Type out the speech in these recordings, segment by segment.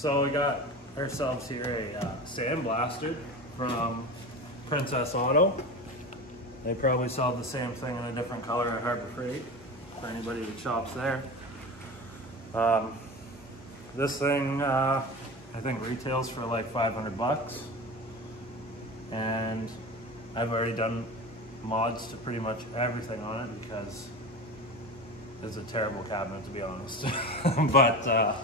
So we got ourselves here a sandblaster from Princess Auto. They probably sell the same thing in a different color at Harbour for anybody that shops there. This thing I think retails for like 500 bucks, and I've already done mods to pretty much everything on it because it's a terrible cabinet, to be honest. But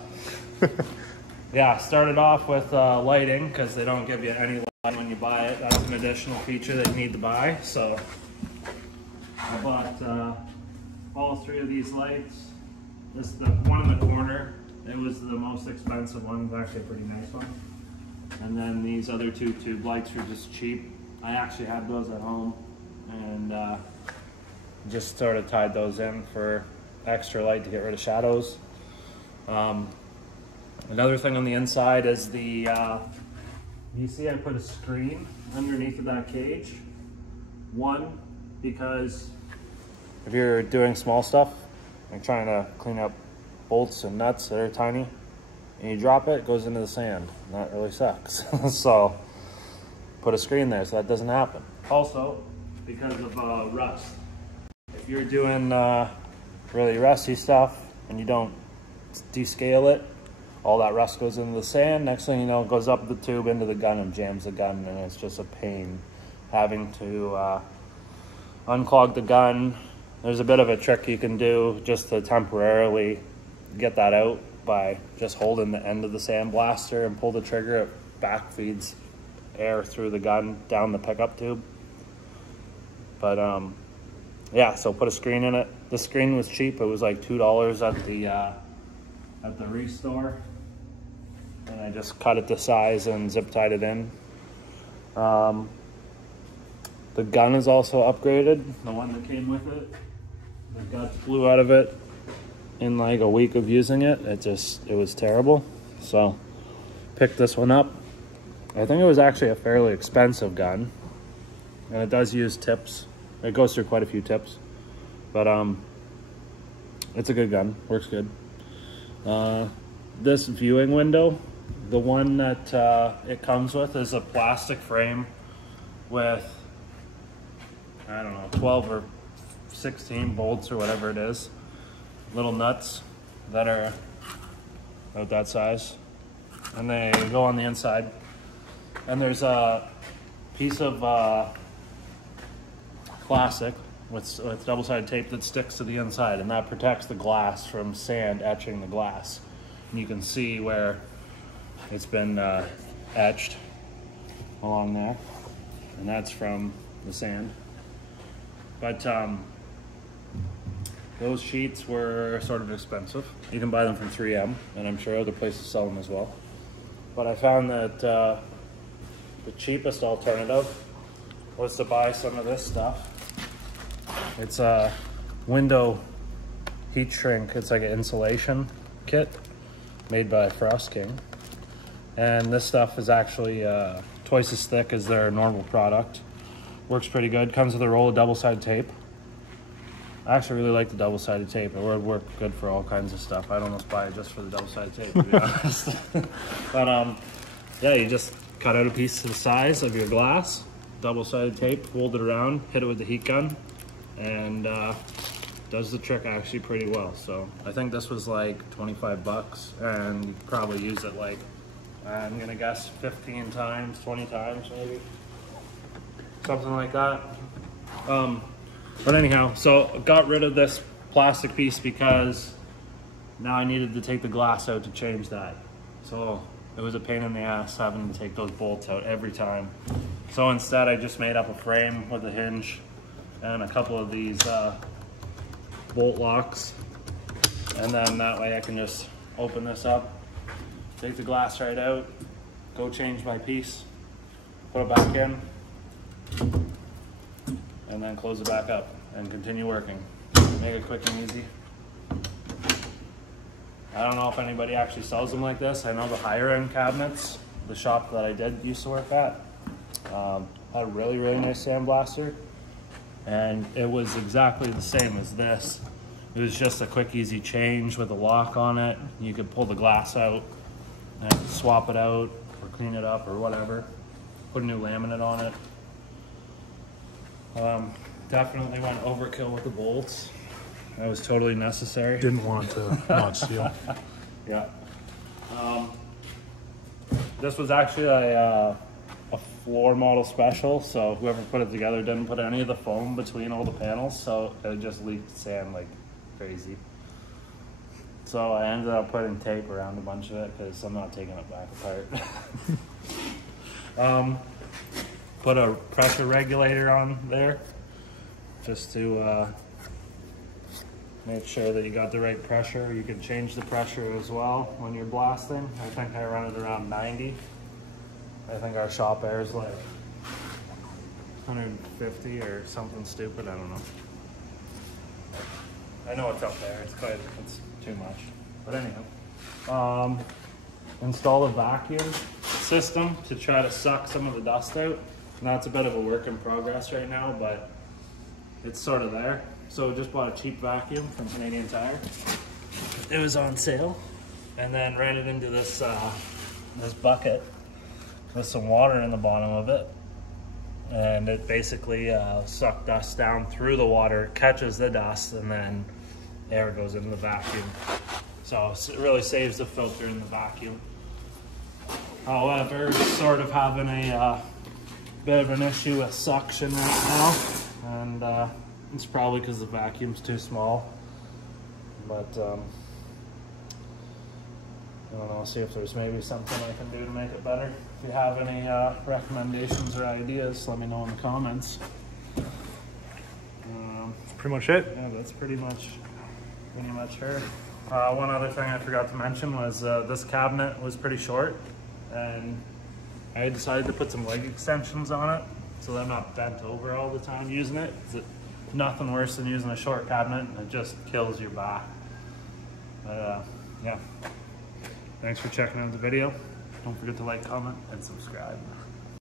yeah, started off with lighting because they don't give you any light when you buy it. That's an additional feature that you need to buy. So I bought all three of these lights. This is the one in the corner. It was the most expensive one. It's actually a pretty nice one. And then these other two tube lights were just cheap. I actually had those at home and just sort of tied those in for extra light to get rid of shadows. Another thing on the inside is the, you see I put a screen underneath of that cage. One, because if you're doing small stuff, like trying to clean up bolts and nuts that are tiny, and you drop it, it goes into the sand. That really sucks. So put a screen there so that doesn't happen. Also, because of rust. If you're doing really rusty stuff and you don't descale it, all that rust goes into the sand. Next thing you know, it goes up the tube into the gun and jams the gun, and it's just a pain having to unclog the gun. There's a bit of a trick you can do just to temporarily get that out by just holding the end of the sandblaster and pull the trigger. It back feeds air through the gun down the pickup tube. But yeah, so put a screen in it. The screen was cheap. It was like $2 at the restore, and I just cut it to size and zip tied it in. The gun is also upgraded. The one that came with it, the guts flew out of it in like a week of using it. It was terrible. So picked this one up. I think it was actually a fairly expensive gun, and it does use tips. It goes through quite a few tips, but it's a good gun, works good. This viewing window, the one that it comes with, is a plastic frame with, I don't know, 12 or 16 bolts or whatever it is. Little nuts that are about that size, and they go on the inside. And there's a piece of plastic with double-sided tape that sticks to the inside, and that protects the glass from sand etching the glass. And you can see where it's been etched along there, and that's from the sand. But those sheets were sort of expensive. You can buy them from 3M, and I'm sure other places sell them as well. But I found that the cheapest alternative was to buy some of this stuff. It's a window heat shrink. It's like an insulation kit made by Frost King. And this stuff is actually twice as thick as their normal product. Works pretty good. Comes with a roll of double-sided tape. I actually really like the double-sided tape. It would work good for all kinds of stuff. I'd almost buy it just for the double-sided tape, to be honest. But yeah, you just cut out a piece to the size of your glass, double-sided tape, fold it around, hit it with the heat gun, and does the trick actually pretty well. So I think this was like 25 bucks, and you could probably use it like, I'm gonna guess 15 times, 20 times maybe, something like that. But anyhow, so got rid of this plastic piece because now I needed to take the glass out to change that. So it was a pain in the ass having to take those bolts out every time. So instead I just made up a frame with a hinge and a couple of these bolt locks. And then that way I can just open this up, take the glass right out, go change my piece, put it back in, and then close it back up and continue working. Make it quick and easy. I don't know if anybody actually sells them like this. I know the higher end cabinets, the shop that I did used to work at, had a really, really nice sandblaster. And it was exactly the same as this. It was just a quick, easy change with a lock on it. You could pull the glass out and swap it out or clean it up or whatever. Put a new laminate on it. Definitely went overkill with the bolts. That was totally necessary. Didn't want it to not seal. Yeah. This was actually a floor model special, so whoever put it together didn't put any of the foam between all the panels, so it just leaked sand like crazy. So I ended up putting tape around a bunch of it because I'm not taking it back apart. Put a pressure regulator on there just to make sure that you got the right pressure. You can change the pressure as well when you're blasting. I think I run it around 90. I think our shop air is like 150 or something stupid, I don't know. I know it's up there, it's too much. But anyhow, install a vacuum system to try to suck some of the dust out. And that's a bit of a work in progress right now, but it's sort of there. So just bought a cheap vacuum from Canadian Tire. It was on sale, and then ran it into this this bucket with some water in the bottom of it, and it basically sucked dust down through the water, catches the dust, and then air goes into the vacuum. So it really saves the filter in the vacuum. However, sort of having a bit of an issue with suction right now, and it's probably because the vacuum's too small. But I don't know, see if there's maybe something I can do to make it better. If you have any recommendations or ideas, let me know in the comments. That's pretty much it. Yeah, that's pretty much her. One other thing I forgot to mention was this cabinet was pretty short, and I decided to put some leg extensions on it so that I'm not bent over all the time using it. It's nothing worse than using a short cabinet, and it just kills your back. But yeah, thanks for checking out the video. Don't forget to like, comment, and subscribe.